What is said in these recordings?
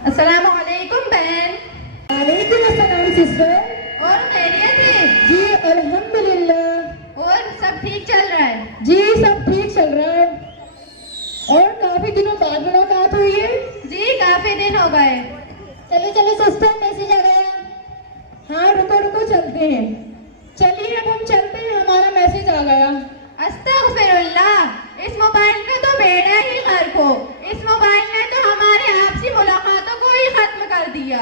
अस्सलामुअलैकुम बहन। वालेकुम अस्सलाम सिस्टर। और खैरियत है? जी अल्हम्दुलिल्लाह। और सब ठीक चल रहा है? जी सब ठीक चल रहा है। और काफी दिनों बाद मुलाकात हुई है। जी काफी दिन हो गए। चलो चलो सिस्टर, मैसेज आ गया। हाँ रुको रुको चलते हैं। चलिए अब हम चलते हैं, हमारा मैसेज आ गया। अस्तगफिरुल्लाह, इस मोबाइल का तो बेड़ा ही गर्क हो। इस मोबाइल ने तो हमारे आपसी मुलाकातों को ही खत्म कर दिया।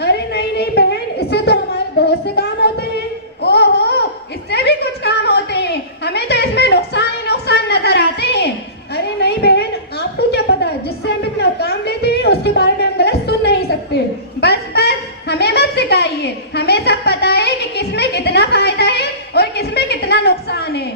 अरे नहीं नहीं बहन, इससे तो हमारे बहुत से काम होते हैं। ओहो, इससे भी कुछ काम होते हैं? हमें तो इसमें नुकसान ही नुकसान नजर आते हैं। अरे नहीं बहन, आपको क्या पता, जिससे हम इतना काम लेते हैं उसके बारे में हम गलत सुन नहीं सकते। बस बस हमें मत सिखाइए, हमें सब पता है कि किसमें कितना फायदा है और किसमें कितना नुकसान है।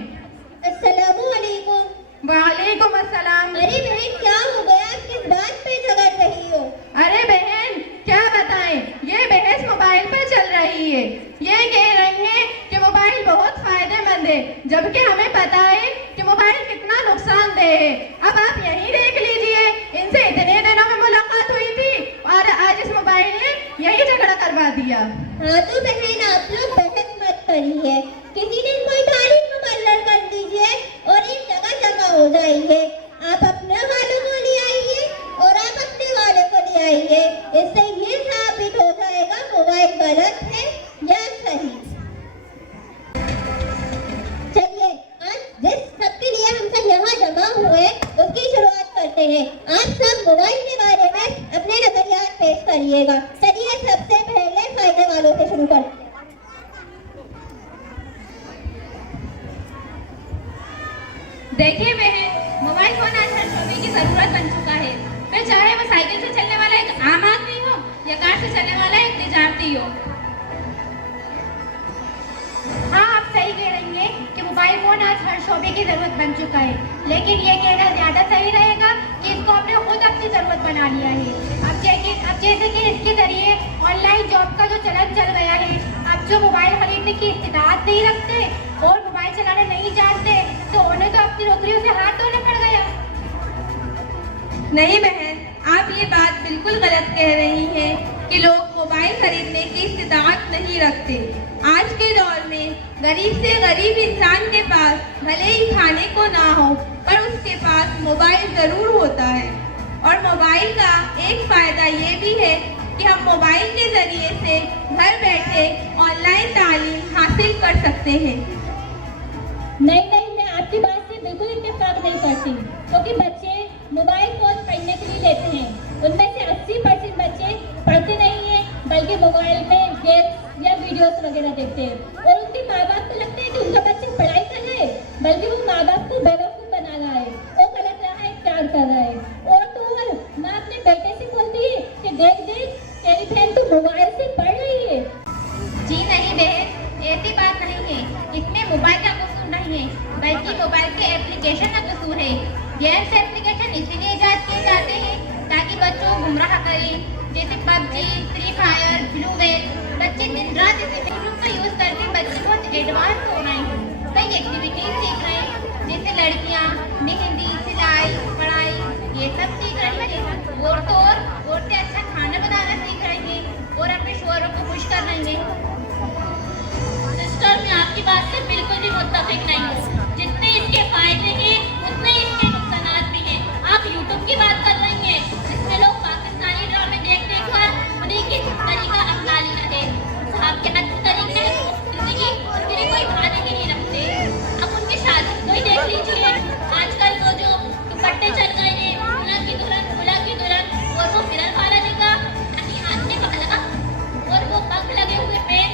अस्सलामुअलैकुम। वालेकुम अस्सलाम। अरे बहन क्या हो गया, किस बात पे झगड़ रही हो? अरे बहन क्या बताएं, ये बहस मोबाइल पर चल रही है। ये कह रही है कि मोबाइल बहुत फायदेमंद है, जबकि हमें पता है कि मोबाइल कितना नुकसानदेह है। अब आप यही देख लीजिए, इनसे इतने दिनों में मुलाकात हुई थी और आज इस मोबाइल ने यही झगड़ा करवा दिया। हाँ तो बहन आप लोग बहस मत करिए, किसी दिन कोई तारीख मुकर्रर कर दीजिए और एक जगह जमा हो जाएंगे। आप अपने वालों को ले आइए और आप अपने वालों को ले आइए, इससे ये साबित हो जाएगा मोबाइल गलत है या सही। चलिए आज जिस सबके लिए हम सब यहाँ जमा हुए उसकी शुरुआत करते हैं। आप सब मोबाइल के बारे में अपने नजरियात पेश करिएगा। चलिए सबसे पहले फायदे वालों से शुरू करते हैं। देखिए बहन, मोबाइल फोन आज हर सभी की जरूरत बन चुका है। फिर चाहे वो साइकिल से चलने वाला एक आम आदमी हो या कार से चलने वाला एक तजारती हो। हाँ आप सही कह रही हैं कि मोबाइल फोन आज हर शोबे की जरूरत बन चुका है, लेकिन ये कहना ज्यादा सही रहेगा कि इसको हमने खुद अपनी जरूरत बना लिया है। अब जैसे कि इसके जरिए ऑनलाइन जॉब का जो चलन चल गया है, अब जो मोबाइल खरीदने की इस्तेदाद नहीं रखते और मोबाइल चलाना नहीं जानते तो उन्हें तो अपनी नौकरियों से हाथ धोना पड़ गया। नहीं बहन, आप ये बात बिल्कुल गलत कह रही हैं कि लोग मोबाइल खरीदने की इस्तेदाद नहीं रखते। आज के दौर में गरीब से गरीब इंसान के पास भले ही खाने को ना हो पर उसके पास मोबाइल जरूर होता है। और मोबाइल का एक फायदा ये भी है कि हम मोबाइल के जरिए से घर बैठे ऑनलाइन तालीम हासिल कर सकते हैं। नहीं नहीं, मैं आपकी बात से बिल्कुल इत्तेफाक नहीं करती, क्योंकि बच्चे मोबाइल फोन पढ़ने के लिए लेते हैं। उनमें से 80% बच्चे पढ़ते नहीं हैं, बल्कि मोबाइल में गेम्स या वीडियोस वगैरह देखते हैं। और उनके माँ बाप को लगता है कि उनका बच्चा पढ़ाई कर रहा है, बल्कि वो माँ बाप को बेवकूफ बना रहा है, वो गलत रहा है, प्यार कर रहा है। और तो और माँ अपने बेटे से बोलती है कि देख देख तेरी बहन तो मोबाइल से पढ़ रही है। जी नहीं बहन, ऐसी बात नहीं है। इसमें मोबाइल का कसूर नहीं है, बल्कि मोबाइल के एप्लीकेशन का कसूर है। गेम्स एप्लीकेशन इसीलिए इजाद किए जाते हैं ताकि बच्चों को गुमराह करें, जैसे PUBG, free fire, blue whale. बच्चे दिन रात इस एप्लीकेशन का यूज करके बच्चे बहुत एडवांस हो रहे हैं, कई एक्टिविटीज सीख रहे हैं, जैसे लड़कियाँ मेहंदी, सिलाई, पढ़ाई ये सब सीख रही है। और तो और औरतें अच्छा खाना बनाना सीख रही हैं और अपने शोहरों को खुश कर रही हैं। सिस्टर, मैं आपकी बात से बिल्कुल भी मुत्तफिक नहीं हूँ। जितने इसके फायदे हैं उतने इसके नुकसान भी हैं। आप यूट्यूब की बात कर रही हैं, जिसमें लोग पाकिस्तानी ड्रामे देख देख कर उन्हीं की तरीका अपना लिया है। साहब के अच्छे तरीके जिंदगी उनके लिए कोई भाने ही नहीं रखते। अब उनकी शादी को ही देख लीजिए, आजकल तो जो दुपट्टे चल गए हैं, दूल्हा की दुल्हन और वो मिरर वाला निकाह, यानी आदमी का लगा और वो पंख लगे हुए पेन,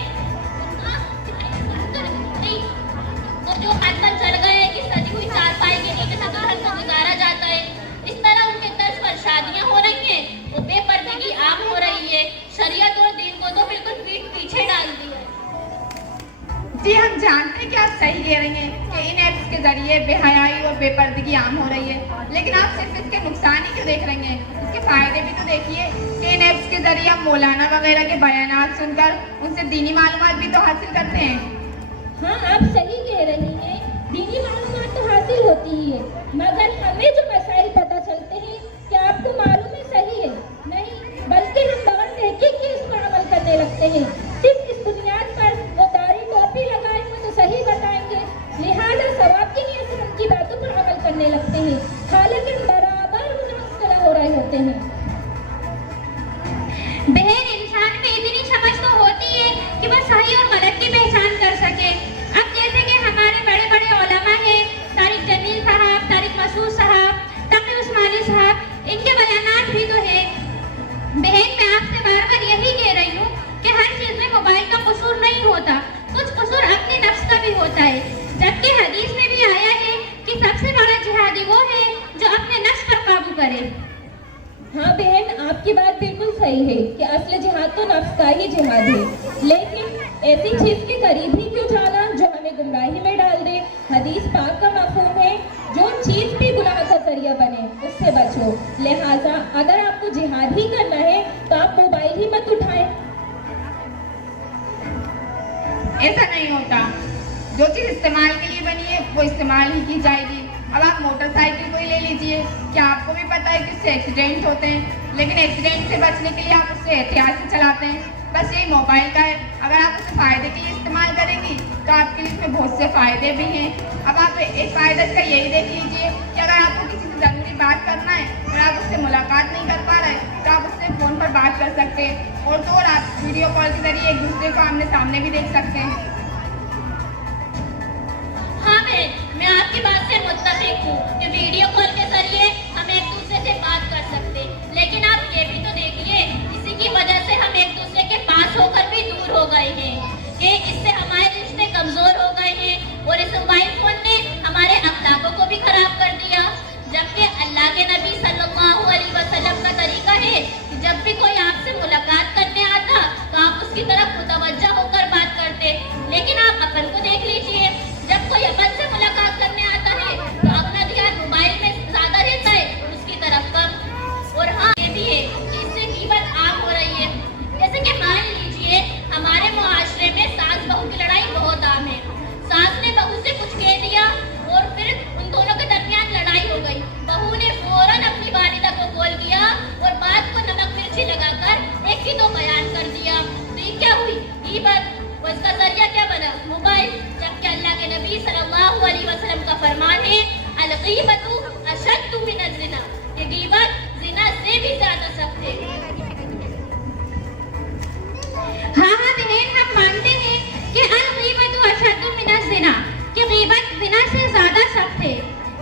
और जो आजकल चल गए कि सजी हुई चारपाई के नीचे से दुल्हन को गुजारा जाता है। इस तरह उनके तर्ज पर शादियां हो रही हैं, वो बेपर्दगी आम हो रही है। शरीयत और दीन को तो बिल्कुल पीठ पीछे डाल दी है। जी हम जानते हैं कि आप सही कह रही हैं कि इन ऐप्स के जरिए बेहयाई और बेपर्दगी आम हो रही है, लेकिन आप सिर्फ इसके नुकसान ही क्यों देख रही हैं? इसके फायदे भी तो देखिए कि इन ऐप्स के जरिए हम मौलाना वगैरह के बयानात सुनकर उनसे दीनी मालूमात भी तो हासिल करते हैं। हाँ आप सही कह रही हैं, दीनी मालूमात तो हासिल होती ही है, मगर हमें जो मसाइल पता चलते हैं क्या आपको मालूम है सही है नहीं, बल्कि बहन, इंसान में इतनी समझ तो होती है कि वह सही और गलत की पहचान कर सके। अब जैसे कि हमारे बड़े बड़े उलमा हैं, तारिक जमील साहब, तारिक मसूद साहब, तकी उस्मानी साहब, इनके बयानात भी तो है। बहन, मैं आपसे बार बार यही कह रही हूँ कि हर चीज में मोबाइल का कसूर नहीं होता, कुछ कसूर अपने नफ्स का भी होता है। जबकि हदीस में भी आया है कि सबसे बड़ा जिहादी वो है जो अपने नफ्स पर काबू करे। हाँ बहन, आपकी बात बिल्कुल सही है कि असली जिहाद तो नफ्स का ही जिहाद है, लेकिन ऐसी चीज के करीब ही क्यों जाना जो हमें गुमराही में डाल दे। हदीस पाक का मफहूम है, जो चीज भी गुनाह का जरिया बने उससे बचो। लिहाजा अगर आपको जिहाद ही करना है तो आप मोबाइल ही मत उठाएं। ऐसा नहीं होता, जो चीज इस्तेमाल के लिए बनी है वो इस्तेमाल ही की जाएगी। अब आप मोटरसाइकिल को ही ले लीजिए, क्या आपको भी पता है कि उससे एक्सीडेंट होते हैं, लेकिन एक्सीडेंट से बचने के लिए आप उससे एहतियात से चलाते हैं। बस यही मोबाइल का है, अगर आप उसे फ़ायदे के लिए इस्तेमाल करेंगी तो आपके लिए इसमें बहुत से फ़ायदे भी हैं। अब आप एक फ़ायदा इसका यही देख लीजिए कि अगर आपको किसी से ज़रूरी बात करना है और आप उससे मुलाकात नहीं कर पा रहे तो आप उससे फ़ोन पर बात कर सकते हैं, और तो और आप वीडियो कॉल के ज़रिए एक दूसरे को आमने सामने भी देख सकते हैं। हाँ बहन, मैं आपकी बात से मुत्तफिक हूँ कि वीडियो कॉल के जरिए हम एक दूसरे से बात कर सकते, लेकिन आप ये भी तो देखिए, इसी की वजह से हम एक दूसरे के पास होकर भी दूर हो गए हैं, कि इससे हमारे रिश्ते कमजोर हो गए हैं और इस मोबाइल फोन ने हमारे अखलाकों को भी खराब कर दिया। जबकि अल्लाह के नबी सल्लल्लाहु अलैहि वसल्लम का तरीका है कि जब भी कोई आपसे मुलाकात करने आता तो आप उसकी तरफ मुतवज्जा होकर बात करते, लेकिन आप अकल को देख लीजिए, जब कोई अपन से मुलाकात करने आता है तो अपना ध्यान मोबाइल में ज्यादा रहता है, उसकी तरफ कम। और हाँ, ये भी है कि इससे कीमत आम हो रही है। जैसे कि मान लीजिए हमारे मुआशरे में सास बहू की लड़ाई बहुत आम है। सास ने बहू से कुछ कह दिया और फिर उन दोनों के दरमियान लड़ाई हो गई। बहू ने फौरन अपनी वालिदा को कॉल किया और बात को नमक मिर्ची लगाकर एक ही दो बयान कर दिया। तो ये क्या हुई? गीबत। और इसका जरिया क्या बना? मोबाइल। जबकि अल्लाह के नबी सल्लल्लाहु अलैहि वसल्लम का फरमान है, अल-गीबतु अशद्दु मिनज़ ज़िना, ये गीबत ज़िना से भी ज्यादा सख्त है। हाँ हाँ बहन, हम मानते हैं कि अल-गीबतु अशद्दु मिनज़ ज़िना, कि गीबत ज़िना से ज्यादा सख्त है,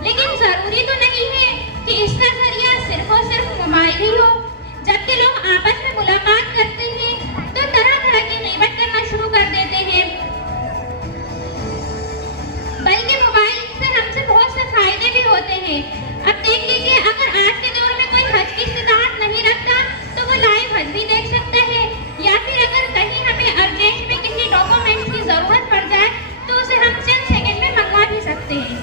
लेकिन जरूरी तो नहीं है कि इसका जरिया सिर्फ और सिर्फ मोबाइल ही हो। जबकि लोग आपस में मुलाकात करते हैं तो तरह तरह की गीबत करना शुरू कर देते हैं, बल्कि मोबाइल से हमसे बहुत से फायदे भी होते हैं। अब देख लीजिए, अगर आज के दौर में कोई हज की इस्तिताअत नहीं रखता तो वो लाइव हज भी देख सकता है, या फिर अगर कहीं हमें अर्जेंट में किसी डॉक्यूमेंट्स की जरूरत पड़ जाए तो उसे हम चंद सेकंड में मंगवा भी सकते हैं।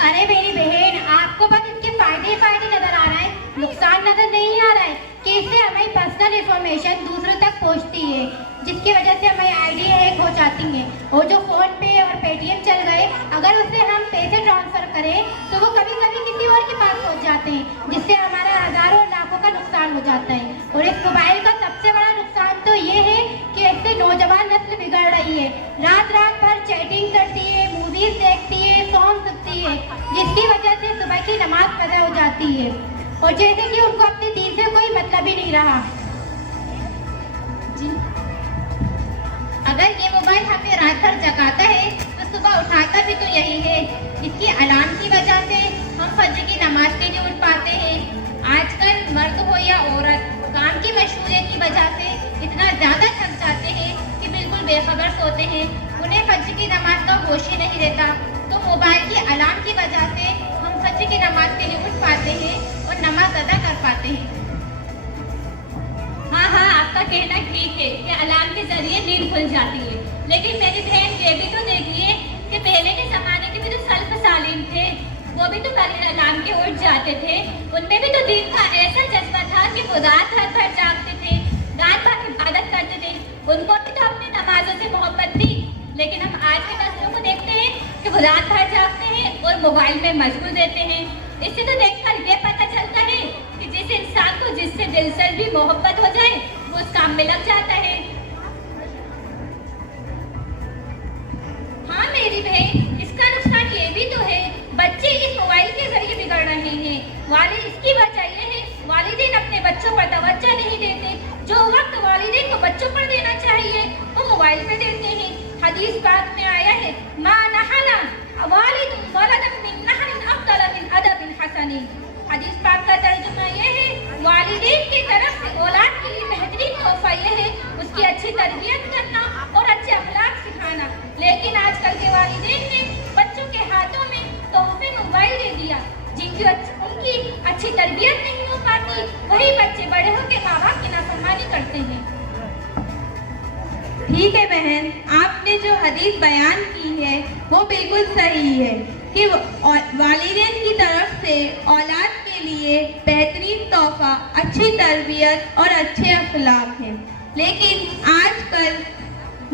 अरे मेरी बहन, आपको बस इसके फायदे नजर आ रहा है, नुकसान नजर नहीं आ रहा है कि इससे हमें पर्सनल इंफॉर्मेशन दूसरों तक पहुंचती है, जिसकी वजह से हमारी आईडी हैक हो जाती है। और जो फोन पे और पेटीएम चल गए, अगर उससे हम पैसे ट्रांसफर करें तो वो कभी कभी किसी और के पास पहुंच जाते हैं, जिससे हमारा हजारों लाखों का नुकसान हो जाता है। और इस मोबाइल का सबसे बड़ा नुकसान तो ये है कि इससे नौजवान नस्ल बिगड़ रही है, रात रात भर चैटिंग करती है, मूवीज देखती है, सॉन्ग सुनती है, जिसकी वजह से सुबह की नमाज कज़ा हो जाती है, और जैसे कि उनको अपने दीन से कोई मतलब ही नहीं रहा। जी, अगर ये मोबाइल हमें रात भर जगाता है तो सुबह उठाता भी तो यही है। इसकी अलार्म की वजह से हम फजर की नमाज के लिए उठ पाते हैं। आजकल मर्द हो या औरत, काम की मशगूलियत की वजह से इतना ज़्यादा थक जाते हैं कि बिल्कुल बेखबर सोते हैं, उन्हें फजर की नमाज का होश ही नहीं रहता। तो मोबाइल की अलार्म की वजह से हम फजर की नमाज के लिए उठ पाते हैं और नमाज अदा कर पाते हैं। हाँ हाँ, आपका कहना ठीक है कि अलार्म के जरिए नींद खुल जाती है, लेकिन मेरी बहन ये भी तो देखिए कि पहले के जमाने के भी जो सल्फ सालिम थे वो भी तो बगैर अलार्म के उठ जाते थे। उनमें भी तो दीन का ऐसा जज्बा था कि वो रात भर जागते थे, रात भर इबादत करते थे, उनको भी तो अपनी नमाजों से मोहब्बत थी। लेकिन हम आज के नस्लों को देखते हैं कि वो रात भर जागते हैं और मोबाइल में मशगूल रहते हैं। इससे तो देखकर ये पता चलता है कि जिस इंसान को जिससे दिल से भी मोहब्बत हो जाए वो उस काम में लग जाता है। हाँ मेरी बहन, इसका नुकसान ये भी तो है, बच्चे इस मोबाइल के जरिए बिगड़ रहे हैं। वालिद इसकी वजह ये है, वालिदैन अपने बच्चों पर तवज्जो नहीं बच्चों पर देना चाहिए, वो मोबाइल पे देते हैं। हदीस पाक में आया है, मा नहला वालिदुन वलदन मिन नहरिन अफदल मिन अदबिन हसनी। हदीस पाक का तर्जुमा ये है, वालिदैन की तरफ से औलाद के लिए बेहतरीन तोहफा ये है उसकी अच्छी तरबियत करना और अच्छे अखलाक सिखाना। लेकिन आजकल के वालिदैन ने बच्चों के हाथों में तोहफे मोबाइल दे दिया, उनकी अच्छी तरबियत नहीं हो पाती, वही बच्चे बड़े होकर माँ बाप की नाफरमानी करते हैं। ठीक है बहन, आपने जो हदीस बयान की है वो बिल्कुल सही है कि वालिदैन की तरफ से औलाद के लिए बेहतरीन तोहफा अच्छी तरबियत और अच्छे अखलाक हैं। लेकिन आजकल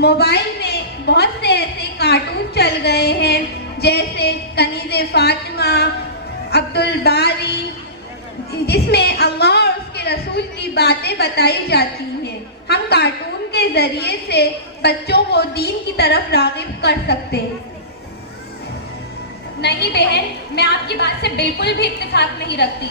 मोबाइल में बहुत से ऐसे कार्टून चल गए हैं जैसे कनीज़े फातिमा, अब्दुल बारी, जिसमें अल्लाह और उसके रसूल की बातें बताई जाती हैं। हम कार्टून के जरिए से बच्चों को दीन की तरफ राग़िब कर सकते हैं। नहीं बहन, मैं आपकी बात से बिल्कुल भी इत्तेफाक नहीं रखती।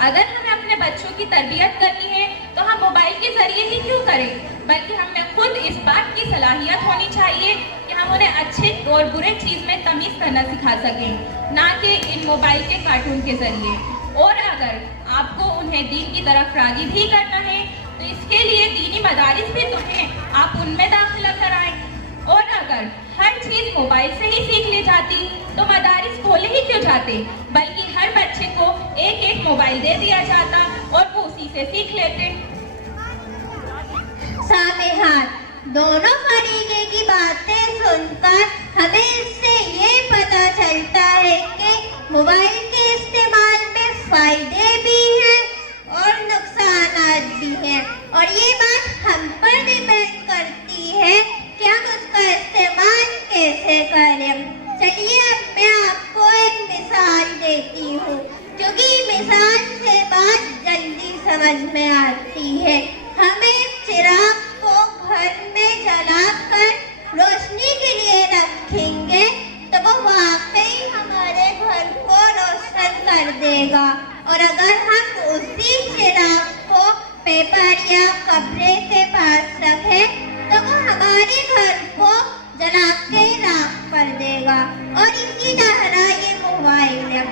अगर हमें अपने बच्चों की तरबियत करनी है तो हम मोबाइल के जरिए ही क्यों करें, बल्कि हमें खुद इस बात की सलाहियत होनी चाहिए कि हम उन्हें अच्छे और बुरे चीज़ में तमीज़ करना सिखा सकें, ना कि इन मोबाइल के कार्टून के जरिए। और अगर आपको उन्हें दीन की तरफ राग़िब ही करना है तो इसके लिए दीनी मदारिस भी तो हैं, आप उनमें दाखिला कराएं। और अगर हर चीज़ मोबाइल से ही सीख ली जाती तो मदारिस खोले ही क्यों जाते, बल्कि हर बच्चे को एक एक मोबाइल दे दिया जाता और वो उसी से सीख लेते। सामेहात, दोनों फरीके की बातें सुनकर हमें इससे ये पता चलता है कि मोबाइल के इस्तेमाल में फायदे भी हैं और नुकसानात भी हैं, और ये बात हम पर डिपेंड करती है कि हम उसका इस्तेमाल कैसे करें। चलिए अब मैं आपको एक मिसाल देती हूँ, क्योंकि मिसाल से बात जल्दी समझ में आती है। हम एक चिराग को घर में जलाकर रोशनी के लिए रखेंगे तो वो वाकई हमारे घर को रोशन कर देगा, और अगर हम उसी चिराग को पेपर या कपड़े के पास रखें तो वो हमारे घर को जला के राख कर देगा। और इसी तरह ये मोबाइल है,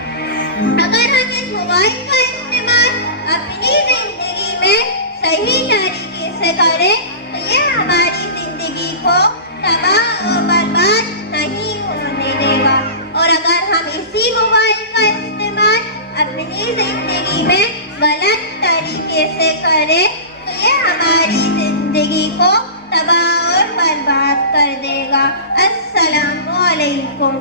अगर हम इस मोबाइल का इस्तेमाल अपनी जिंदगी में सही तरीके से करें तो ये हमारी जिंदगी को तबाह और बर्बाद नहीं होने देगा, और अगर हम इसी मोबाइल का इस्तेमाल अपनी जिंदगी में गलत तरीके से करें तो ये हमारी जिंदगी को तबाह और बर्बाद कर देगा। अस्सलामु अलैकुम।